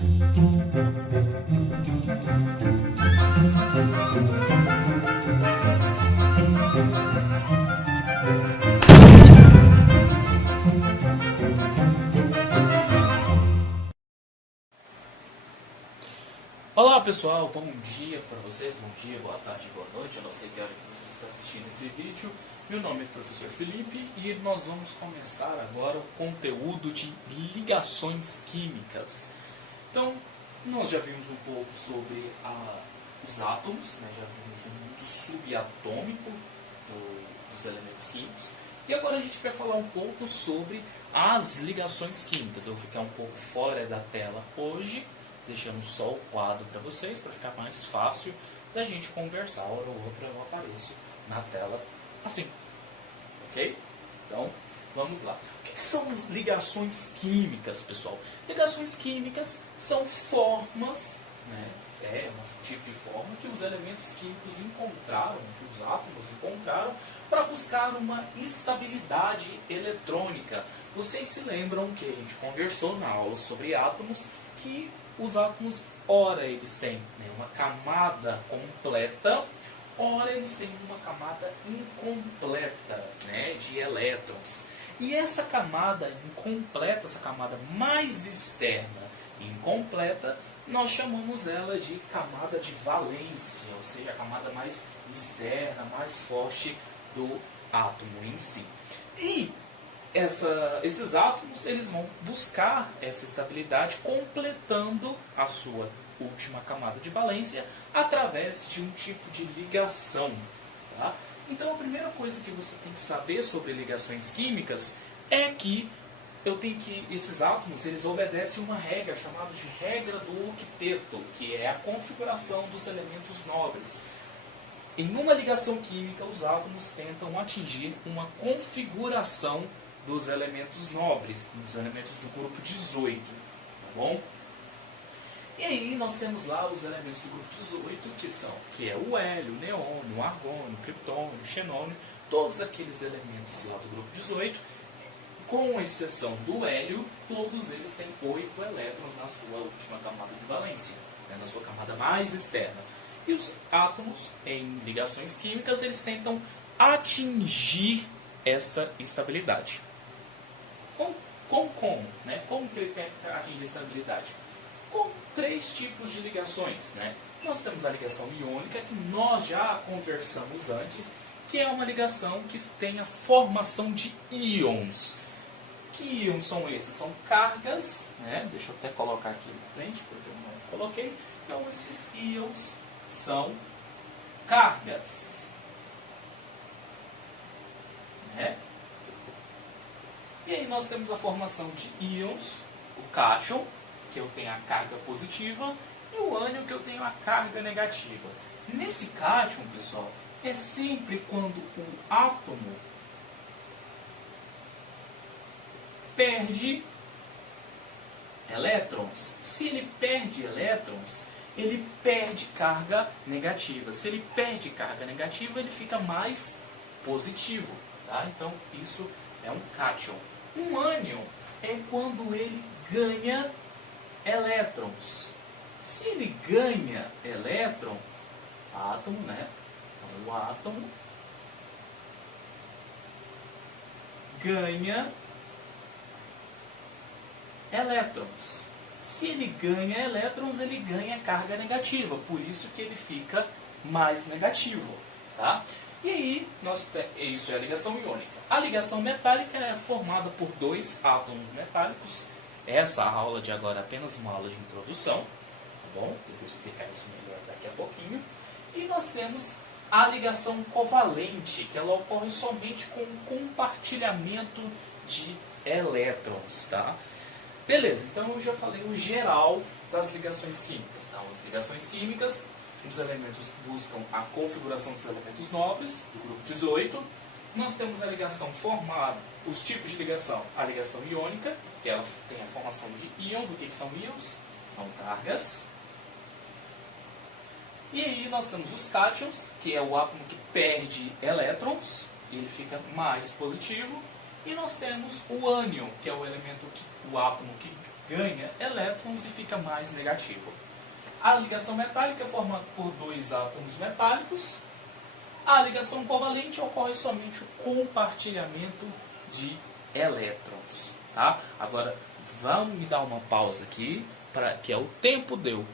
Olá pessoal, bom dia para vocês, bom dia, boa tarde, boa noite, eu não sei que hora que você está assistindo esse vídeo. Meu nome é Professor Felipe e nós vamos começar agora o conteúdo de ligações químicas. Então, nós já vimos um pouco sobre os átomos, né? Já vimos o mundo subatômico dos elementos químicos. E agora a gente vai falar um pouco sobre as ligações químicas. Eu vou ficar um pouco fora da tela hoje, deixando só o quadro para vocês, para ficar mais fácil da gente conversar. Hora ou outra eu apareço na tela assim, ok? Então, vamos lá. O que são ligações químicas, pessoal? Ligações químicas são formas, né? É um tipo de forma que os elementos químicos encontraram, que os átomos encontraram, para buscar uma estabilidade eletrônica. Vocês se lembram que a gente conversou na aula sobre átomos, que os átomos, ora eles têm, né, uma camada completa, ora eles têm uma camada incompleta, né, de elétrons. E essa camada incompleta, essa camada mais externa e incompleta, nós chamamos ela de camada de valência, ou seja, a camada mais externa, mais forte do átomo em si. E esses átomos eles vão buscar essa estabilidade completando a sua última camada de valência através de um tipo de ligação. Tá? Então a primeira coisa que você tem que saber sobre ligações químicas é que esses átomos eles obedecem uma regra chamada de regra do octeto, que é a configuração dos elementos nobres. Em uma ligação química, os átomos tentam atingir uma configuração dos elementos nobres, dos elementos do grupo 18, tá bom? E aí nós temos lá os elementos do grupo 18, que é o hélio, o neônio, o argônio, o criptônio, o xenônio, todos aqueles elementos lá do grupo 18, com exceção do hélio, todos eles têm 8 elétrons na sua última camada de valência, né, na sua camada mais externa. E os átomos, em ligações químicas, eles tentam atingir esta estabilidade. Como, né? Como que ele tenta atingir a estabilidade? Com 3 tipos de ligações. Né? Nós temos a ligação iônica, que nós já conversamos antes, que é uma ligação que tem a formação de íons. Que íons são esses? São cargas, né? Deixa eu até colocar aqui na frente, porque eu não coloquei. Então, esses íons são cargas. Né? E aí nós temos a formação de íons, o cátion, que eu tenho a carga positiva, e o ânion, que eu tenho a carga negativa. Nesse cátion, pessoal, é sempre quando o átomo perde elétrons. Se ele perde elétrons, ele perde carga negativa. Se ele perde carga negativa, ele fica mais positivo. Tá? Então, isso é um cátion. Um ânion é quando ele ganha elétrons. Se ele ganha elétron, átomo, né? Então, o átomo ganha elétrons. Se ele ganha elétrons, ele ganha carga negativa. Por isso que ele fica mais negativo. Tá? E aí, isso é a ligação iônica. A ligação metálica é formada por 2 átomos metálicos. Essa aula de agora é apenas uma aula de introdução. Tá bom? Eu vou explicar isso melhor daqui a pouquinho. E nós temos a ligação covalente, que ela ocorre somente com o compartilhamento de elétrons. Tá? Beleza, então eu já falei o geral das ligações químicas. Tá? As ligações químicas, os elementos buscam a configuração dos elementos nobres, do grupo 18. Nós temos a ligação formada, os tipos de ligação. A ligação iônica, que ela tem a formação de íons. O que são íons? São cargas. E aí nós temos os cátions, que é o átomo que perde elétrons, e ele fica mais positivo. E nós temos o ânion, que é o átomo que ganha elétrons e fica mais negativo. A ligação metálica é formada por dois átomos metálicos. A ligação covalente ocorre somente o compartilhamento de elétrons. Tá? Agora, vamos me dar uma pausa aqui, que é o tempo de eu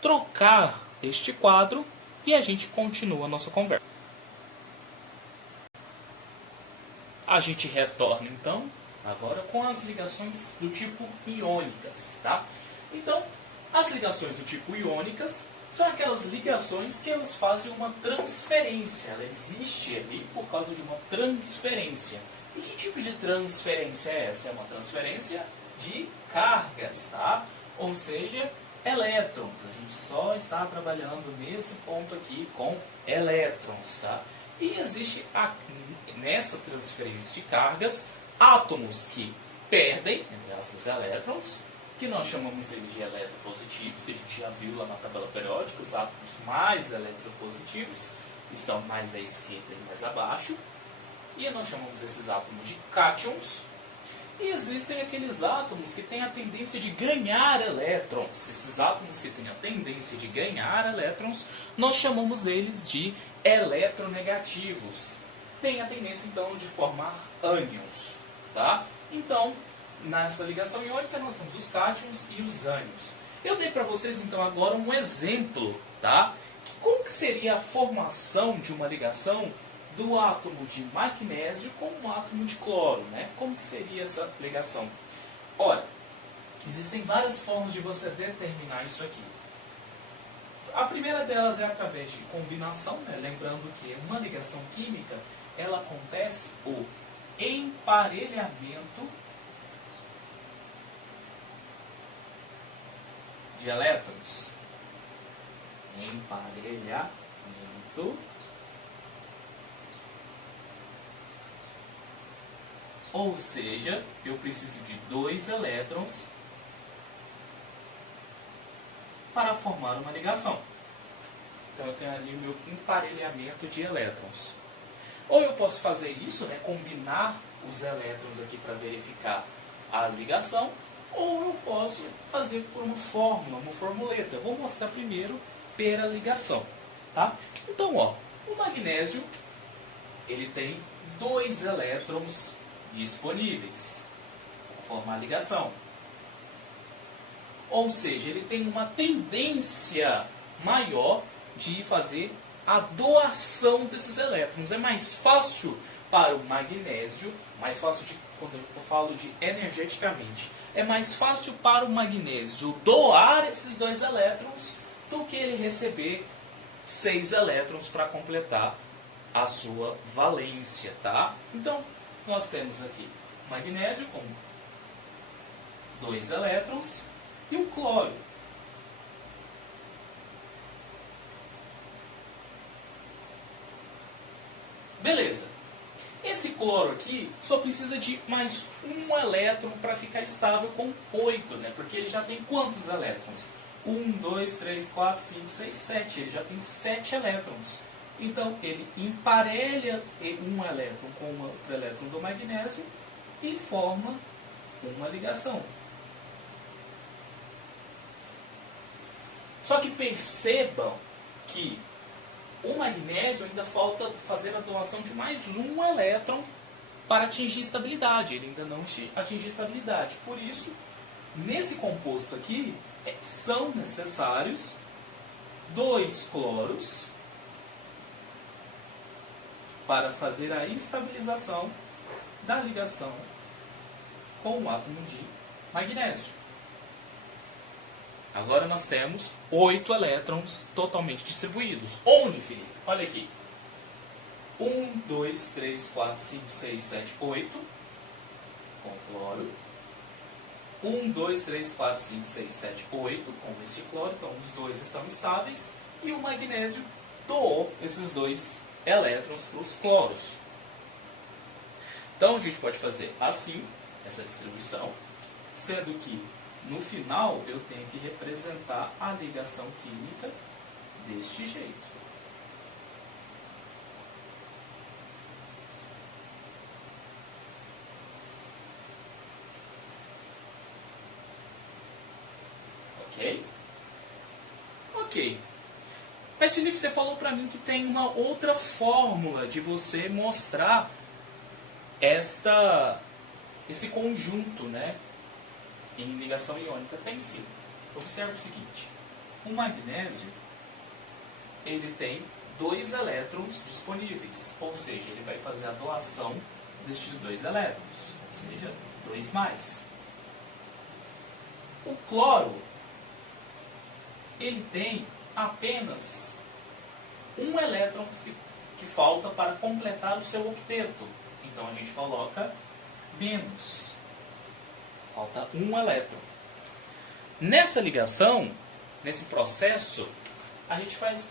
trocar este quadro e a gente continua a nossa conversa. A gente retorna, então, agora com as ligações do tipo iônicas. Tá? Então, as ligações do tipo iônicas são aquelas ligações que elas fazem uma transferência. Ela existe ali por causa de uma transferência. E que tipo de transferência é essa? É uma transferência de cargas, tá? Ou seja, elétrons. A gente só está trabalhando nesse ponto aqui com elétrons, tá? E existe nessa transferência de cargas átomos que perdem, entre aspas, elétrons, que nós chamamos eles de eletropositivos, que a gente já viu lá na tabela periódica. Os átomos mais eletropositivos estão mais à esquerda e mais abaixo. E nós chamamos esses átomos de cátions. E existem aqueles átomos que têm a tendência de ganhar elétrons. Esses átomos que têm a tendência de ganhar elétrons, nós chamamos eles de eletronegativos. Tem a tendência, então, de formar ânions. Tá? Então, nessa ligação iônica, nós temos os cátions e os ânions. Eu dei para vocês, então, agora um exemplo. Tá? Como que seria a formação de uma ligação do átomo de magnésio com um átomo de cloro, né? Como que seria essa ligação? Ora, existem várias formas de você determinar isso aqui. A primeira delas é através de combinação, né? Lembrando que uma ligação química, ela acontece o emparelhamento de elétrons. Emparelhamento. Ou seja, eu preciso de 2 elétrons para formar uma ligação. Então eu tenho ali o meu emparelhamento de elétrons. Ou eu posso fazer isso, né, combinar os elétrons aqui para verificar a ligação, ou eu posso fazer por uma fórmula, uma formuleta. Eu vou mostrar primeiro pela ligação. Tá? Então, ó, o magnésio ele tem 2 elétrons disponíveis para formar a ligação. Ou seja, ele tem uma tendência maior de fazer a doação desses elétrons. É mais fácil para o magnésio, mais fácil quando eu falo de energeticamente, é mais fácil para o magnésio doar esses 2 elétrons do que ele receber 6 elétrons para completar a sua valência, tá? Então, nós temos aqui o magnésio com 2 elétrons e o cloro. Beleza. Esse cloro aqui só precisa de mais um elétron para ficar estável com 8, né? Porque ele já tem quantos elétrons? 1, 2, 3, 4, 5, 6, 7. Ele já tem 7 elétrons. Então, ele emparelha um elétron com o outro elétron do magnésio e forma uma ligação. Só que percebam que o magnésio ainda falta fazer a doação de mais um elétron para atingir estabilidade. Ele ainda não atingiu estabilidade. Por isso, nesse composto aqui, são necessários 2 cloros para fazer a estabilização da ligação com o átomo de magnésio. Agora nós temos 8 elétrons totalmente distribuídos. Onde, Felipe? Olha aqui. 1, 2, 3, 4, 5, 6, 7, 8 com cloro. 1, 2, 3, 4, 5, 6, 7, 8 com este cloro. Então os 2 estão estáveis. E o magnésio doou esses 2 elétrons para os cloros. Então a gente pode fazer assim, essa distribuição, sendo que no final eu tenho que representar a ligação química deste jeito. Ok. Mas Felipe, você falou para mim que tem uma outra fórmula de você mostrar esse conjunto, né, em ligação iônica. Tem sim. Observe o seguinte. O magnésio, ele tem 2 elétrons disponíveis. Ou seja, ele vai fazer a doação destes 2 elétrons. Ou seja, 2 mais. O cloro, ele tem apenas 1 elétron que falta para completar o seu octeto. Então a gente coloca menos. Falta 1 elétron. Nessa ligação, nesse processo, a gente faz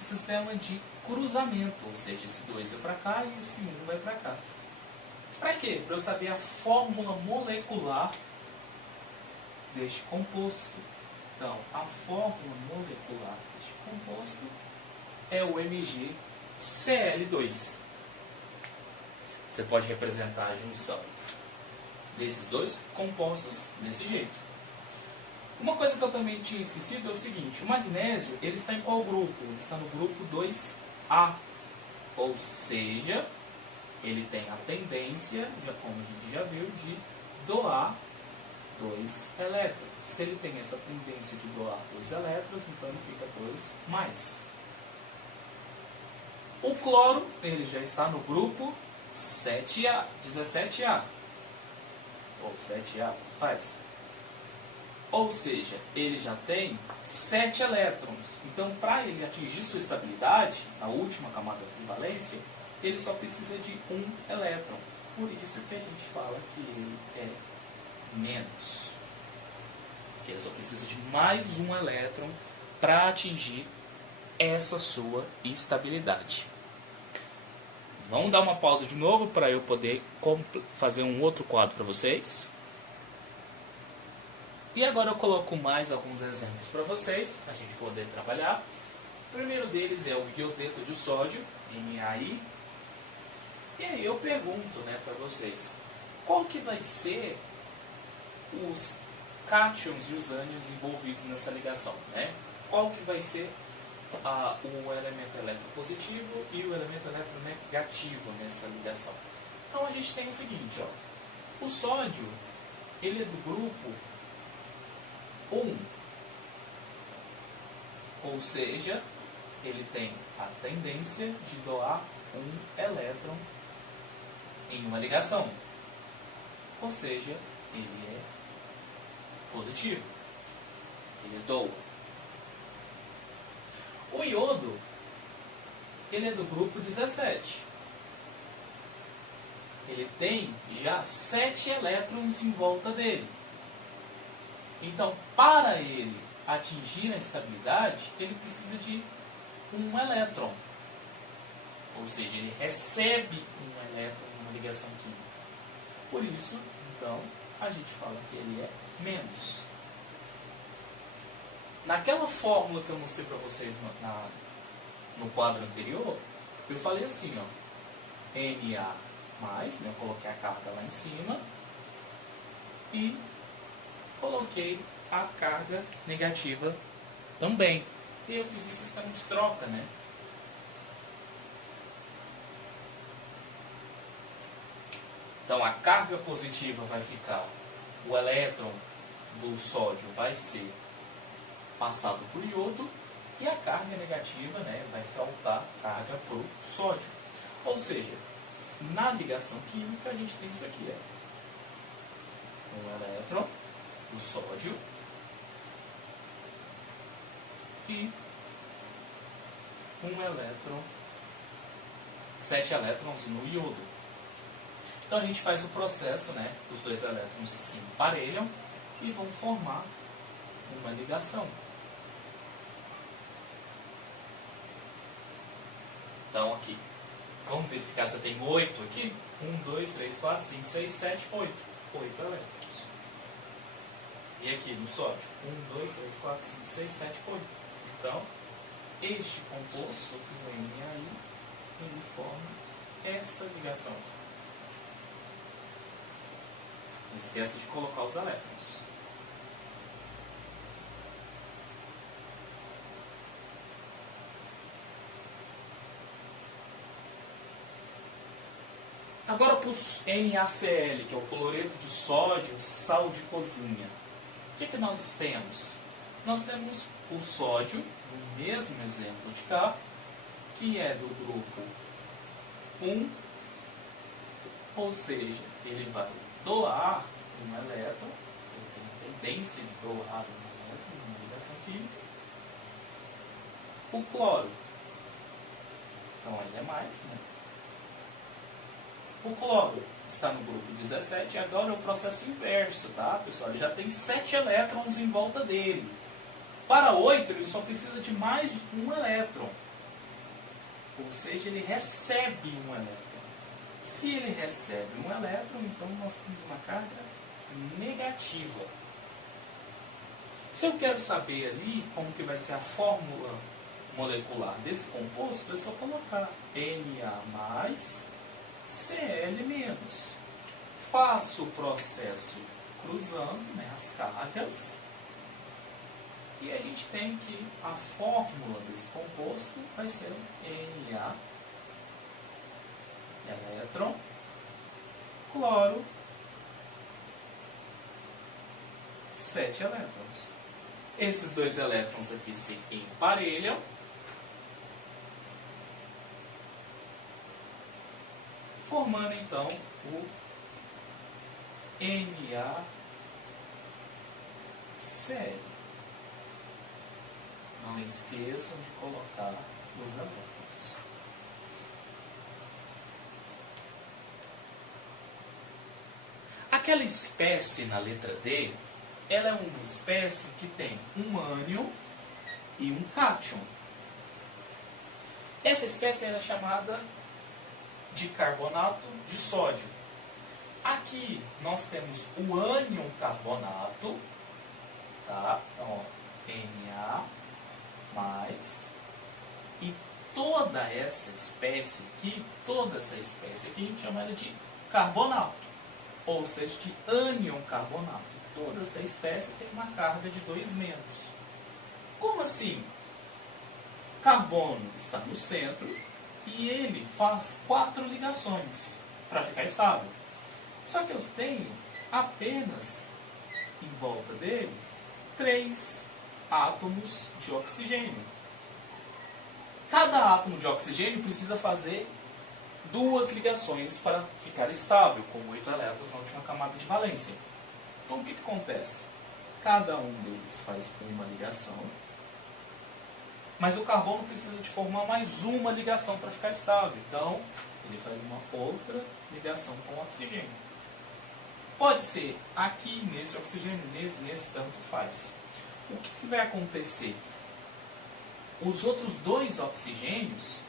um sistema de cruzamento. Ou seja, esse 2 vai para cá e esse 1 vai para cá. Para quê? Para eu saber a fórmula molecular deste composto. Então, a fórmula molecular deste composto é o MgCl2. Você pode representar a junção desses 2 compostos desse jeito. Uma coisa que eu também tinha esquecido é o seguinte: o magnésio, ele está em qual grupo? Ele está no grupo 2A. Ou seja, ele tem a tendência, como a gente já viu, de doar 2 elétrons. Se ele tem essa tendência de doar 2 elétrons, então ele fica 2 mais. O cloro, ele já está no grupo 7A, 17A. Ou 7A, faz. Ou seja, ele já tem 7 elétrons. Então, para ele atingir sua estabilidade, a última camada de valência, ele só precisa de 1 elétron. Por isso que a gente fala que ele é menos. Porque ele só precisa de mais 1 elétron para atingir essa sua estabilidade. Vamos dar uma pausa de novo para eu poder fazer um outro quadro para vocês. E agora eu coloco mais alguns exemplos para vocês, para a gente poder trabalhar. O primeiro deles é o iodeto de sódio, NaI. E aí eu pergunto, né, para vocês, qual que vai ser os cátions e os ânions envolvidos nessa ligação, né? Qual que vai ser o elemento eletropositivo e o elemento eletronegativo nessa ligação? Então a gente tem o seguinte, ó, o sódio, ele é do grupo 1, ou seja, ele tem a tendência de doar 1 elétron em uma ligação, ou seja, ele é positivo, ele doa. O iodo, ele é do grupo 17. Ele tem já 7 elétrons em volta dele. Então, para ele atingir a estabilidade, ele precisa de 1 elétron. Ou seja, ele recebe 1 elétron numa ligação química. Por isso, então, a gente fala que ele é menos. Naquela fórmula que eu mostrei para vocês no quadro anterior, eu falei assim, ó, Na+, né, eu coloquei a carga lá em cima e coloquei a carga negativa também. E eu fiz esse sistema de troca, né? Então a carga positiva vai ficar, o elétron do sódio vai ser passado para o iodo e a carga negativa, né, vai faltar carga para o sódio. Ou seja, na ligação química a gente tem isso aqui, um elétron do sódio e um elétron, 7 elétrons no iodo. Então a gente faz o processo, né, os 2 elétrons se emparelham e vão formar uma ligação. Então aqui, vamos verificar se tem 8 aqui. 1, 2, 3, 4, 5, 6, 7, 8. 8 elétrons. E aqui no sódio, 1, 2, 3, 4, 5, 6, 7, 8. Então, este composto aqui no NaI, ele forma essa ligação. Não esqueça de colocar os elétrons. Agora para o NaCl, que é o cloreto de sódio, sal de cozinha. O que nós temos? Nós temos o sódio, no mesmo exemplo de cá, que é do grupo 1, ou seja, ele vai doar um elétron, ele tem a tendência de doar um elétron numa ligação química. O cloro, então ele é mais, né? O cloro está no grupo 17 e agora é o processo inverso, tá, pessoal? Ele já tem 7 elétrons em volta dele. Para 8, ele só precisa de mais um elétron. Ou seja, ele recebe um elétron. Se ele recebe um elétron, então nós temos uma carga negativa. Se eu quero saber ali como que vai ser a fórmula molecular desse composto, é só colocar Na mais Cl-. Faço o processo cruzando, né, as cargas. E a gente tem que a fórmula desse composto vai ser Na, elétron, cloro, 7 elétrons. Esses dois elétrons aqui se emparelham. Formando então o NaCl. Não esqueçam de colocar os elétrons. Aquela espécie na letra D, ela é uma espécie que tem um ânion e um cátion. Essa espécie é chamada de carbonato de sódio. Aqui nós temos o ânion carbonato, tá? Então, ó, Na mais, e toda essa espécie aqui, a gente chama ela de carbonato, ou seja, de ânion carbonato. Toda essa espécie tem uma carga de 2-. Como assim? Carbono está no centro e ele faz 4 ligações para ficar estável. Só que eu tenho apenas em volta dele 3 átomos de oxigênio. Cada átomo de oxigênio precisa fazer 2 ligações para ficar estável, com 8 elétrons na última camada de valência. Então o que acontece? Cada um deles faz uma ligação, mas o carbono precisa de formar mais uma ligação para ficar estável. Então ele faz uma outra ligação com o oxigênio. Pode ser aqui, nesse oxigênio, nesse, tanto faz. O que vai acontecer? Os outros 2 oxigênios,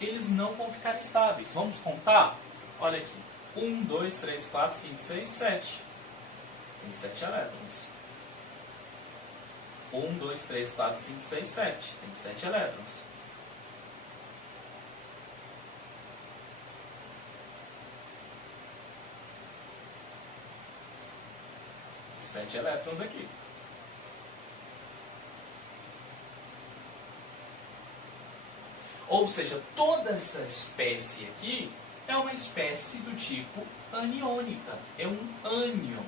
eles não vão ficar estáveis. Vamos contar? Olha aqui. 1, 2, 3, 4, 5, 6, 7. Tem 7 elétrons. 1, 2, 3, 4, 5, 6, 7. Tem 7 elétrons. Sete elétrons aqui. Ou seja, toda essa espécie aqui é uma espécie do tipo aniônica. É um ânion.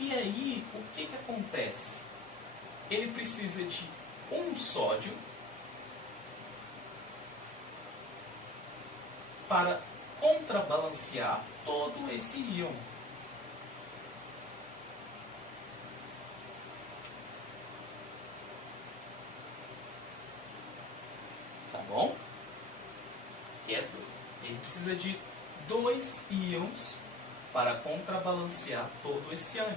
E aí, o que acontece? Ele precisa de um sódio para contrabalancear todo esse íon. Tá bom? Que é 2. Ele precisa de 2 íons para contrabalancear todo esse ânion.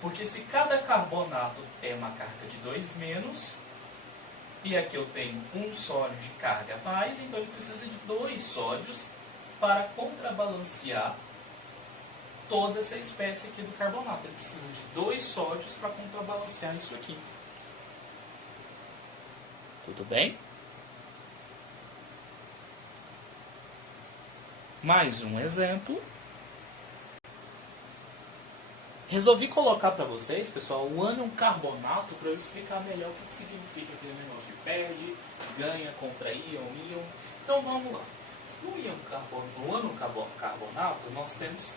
Porque se cada carbonato é uma carga de 2-, e aqui eu tenho um sódio de carga a mais, então ele precisa de 2 sódios para contrabalancear toda essa espécie aqui do carbonato. Ele precisa de 2 sódios para contrabalancear isso aqui. Tudo bem? Mais um exemplo. Resolvi colocar para vocês, pessoal, o ânion carbonato para eu explicar melhor o que significa aquele negócio de perde, ganha, contra íon, íon. Então vamos lá. No ánodo carbonato, nós temos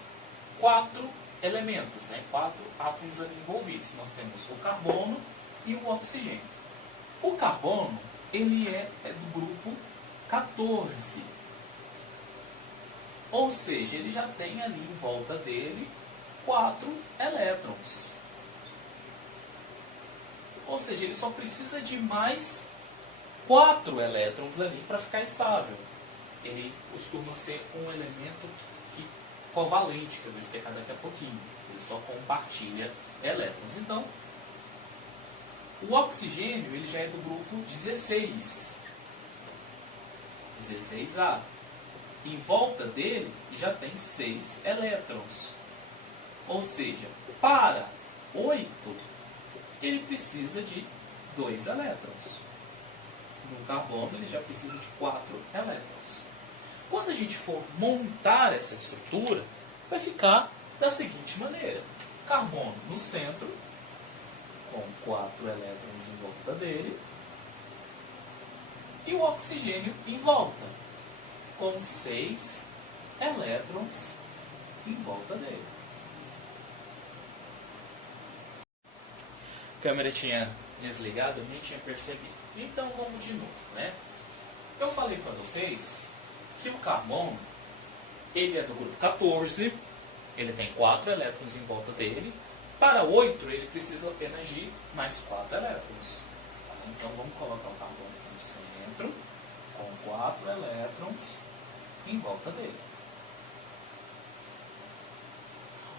4 elementos, né? 4 átomos ali envolvidos. Nós temos o carbono e o oxigênio. O carbono, ele é do grupo 14. Ou seja, ele já tem ali em volta dele 4 elétrons. Ou seja, ele só precisa de mais 4 elétrons ali para ficar estável. Ele costuma ser um elemento covalente, que eu vou explicar daqui a pouquinho. Ele só compartilha elétrons. Então, o oxigênio ele já é do grupo 16. 16A. Em volta dele já tem 6 elétrons. Ou seja, para 8, ele precisa de 2 elétrons. No carbono, ele já precisa de 4 elétrons. Quando a gente for montar essa estrutura, vai ficar da seguinte maneira. Carbono no centro, com 4 elétrons em volta dele, e o oxigênio em volta, com 6 elétrons em volta dele. A câmera tinha desligado, eu nem tinha percebido. Então vamos de novo, né? Eu falei para vocês que o carbono, ele é do grupo 14, ele tem 4 elétrons em volta dele. Para 8, ele precisa apenas de mais 4 elétrons. Então vamos colocar o carbono aqui no centro, com 4 elétrons em volta dele.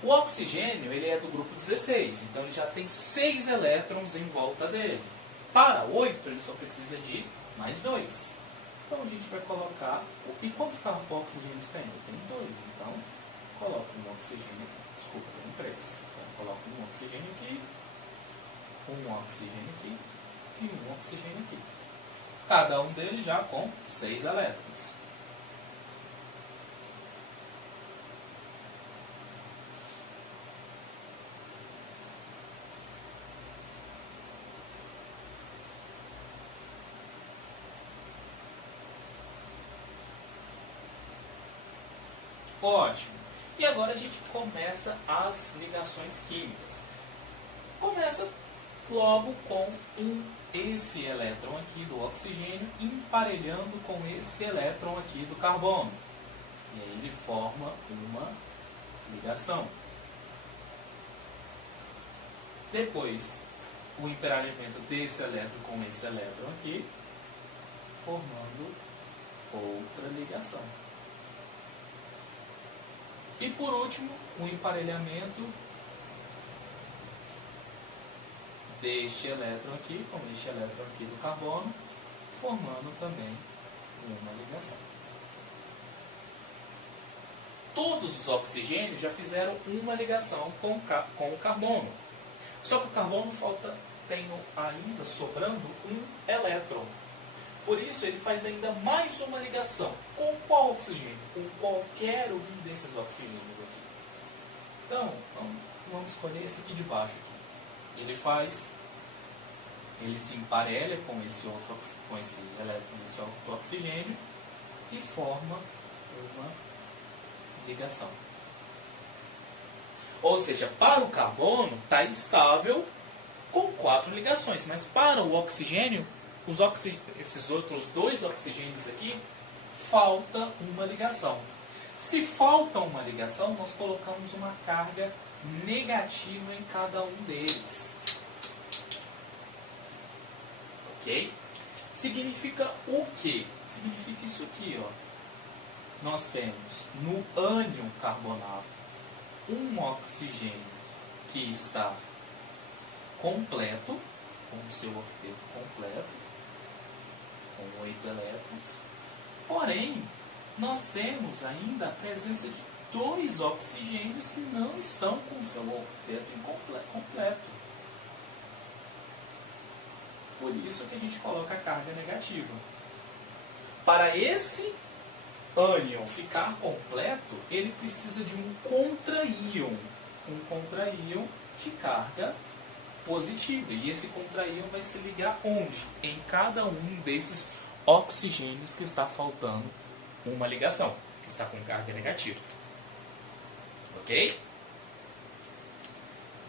O oxigênio, ele é do grupo 16, então ele já tem 6 elétrons em volta dele. Para 8, ele só precisa de mais 2. Então a gente vai colocar... E quantos oxigênios tem? Tem 2, então coloca um oxigênio aqui. Desculpa, tem 3. Então coloca um oxigênio aqui, um oxigênio aqui e um oxigênio aqui. Cada um deles já com 6 elétrons. Ótimo. E agora a gente começa as ligações químicas. Começa logo com esse elétron aqui do oxigênio emparelhando com esse elétron aqui do carbono. E aí ele forma uma ligação. Depois, o emparelhamento desse elétron com esse elétron aqui, formando outra ligação. E por último, o emparelhamento deste elétron aqui, com este elétron aqui do carbono, formando também uma ligação. Todos os oxigênios já fizeram uma ligação com o carbono. Só que o carbono tem ainda sobrando um elétron. Por isso, ele faz ainda mais uma ligação. Com qual oxigênio? Com qualquer um desses oxigênios aqui. Então, vamos escolher esse aqui de baixo. Aqui. Ele se emparelha com esse elétron, esse outro oxigênio, e forma uma ligação. Ou seja, para o carbono está estável com 4 ligações, mas para o oxigênio, esses outros 2 oxigênios aqui, falta uma ligação. Se falta uma ligação, nós colocamos uma carga negativa em cada um deles. Ok? Significa o quê? Significa isso aqui, ó. Nós temos no ânion carbonato um oxigênio que está completo, com o seu octeto completo, com 8 elétrons. Porém, nós temos ainda a presença de 2 oxigênios que não estão com o seu octeto completo. Por isso que a gente coloca a carga negativa. Para esse ânion ficar completo, ele precisa de um contra-íon. Um contra-íon de carga positiva. E esse contra-íon vai se ligar onde? Em cada um desses oxigênios que está faltando uma ligação que está com carga negativa. Ok?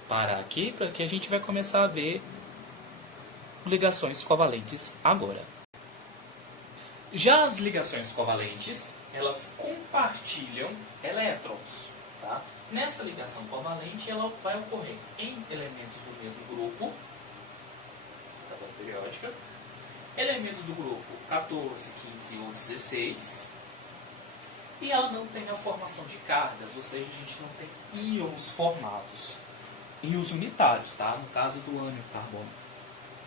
Parar aqui para que a gente vai começar a ver ligações covalentes agora. Já as ligações covalentes, elas compartilham elétrons. Tá? Nessa ligação covalente, ela vai ocorrer em elementos do mesmo grupo, tabela periódica, elementos do grupo 14, 15 ou 16, e ela não tem a formação de cargas, ou seja, a gente não tem íons formados. Íons unitários, tá? No caso do ânion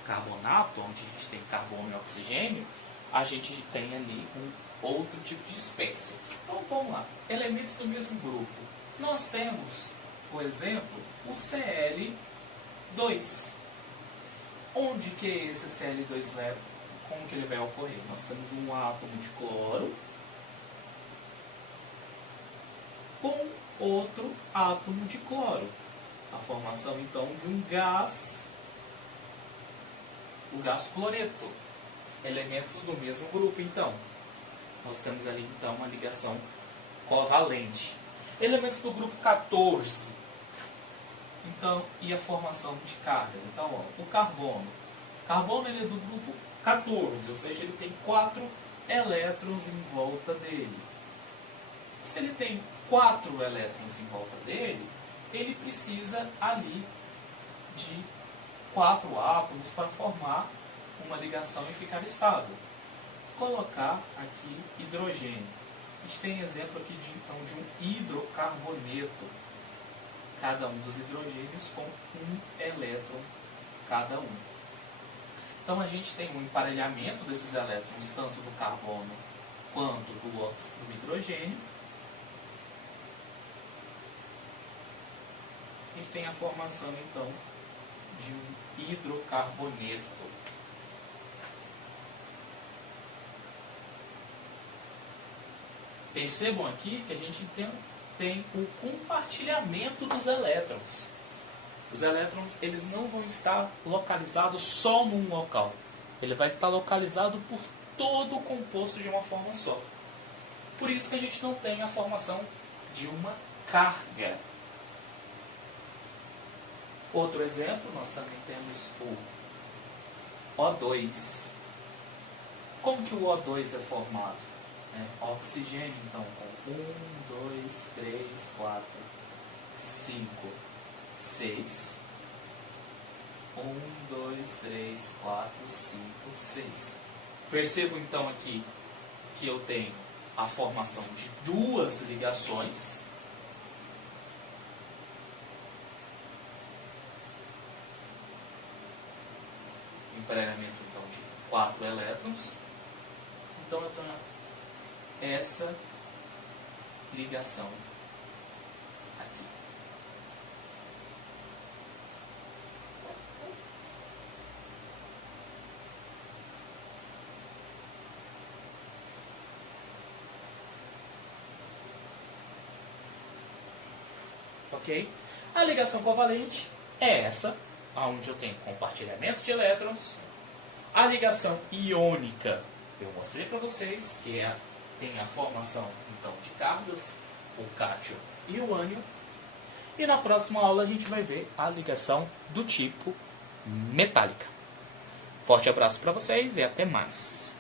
carbonato, onde a gente tem carbono e oxigênio, a gente tem ali um outro tipo de espécie. Então vamos lá, elementos do mesmo grupo. Nós temos, por exemplo, o Cl2. Onde que esse Cl2 vai, como que ele vai ocorrer? Nós temos um átomo de cloro com outro átomo de cloro. A formação, então, de um gás, o gás cloreto. Elementos do mesmo grupo, então. Nós temos ali, então, uma ligação covalente. Elementos do grupo 14. Então, e a formação de cargas? Então, ó, o carbono. O carbono ele é do grupo 14, ou seja, ele tem 4 elétrons em volta dele. Se ele tem 4 elétrons em volta dele, ele precisa ali de 4 átomos para formar uma ligação e ficar estável. Colocar aqui hidrogênio. A gente tem exemplo aqui de um hidrocarboneto. Cada um dos hidrogênios com um elétron cada um. Então a gente tem um emparelhamento desses elétrons, tanto do carbono quanto do hidrogênio. A gente tem a formação, então, de um hidrocarboneto. Percebam aqui que a gente tem o compartilhamento dos elétrons. Os elétrons eles não vão estar localizados só num local. Ele vai estar localizado por todo o composto de uma forma só. Por isso que a gente não tem a formação de uma carga. Outro exemplo, nós também temos o O2. Como que o O2 é formado? Oxigênio, então, com 1, 2, 3, 4, 5, 6. 1, 2, 3, 4, 5, 6. Percebo então aqui que eu tenho a formação de duas ligações. Emparelhamento então de 4 elétrons. Então eu tenho essa ligação aqui. Ok? A ligação covalente é essa, onde eu tenho compartilhamento de elétrons. A ligação iônica, eu mostrei para vocês, que tem a formação então, de cargas, o cátion e o ânion. E na próxima aula a gente vai ver a ligação do tipo metálica. Forte abraço para vocês e até mais.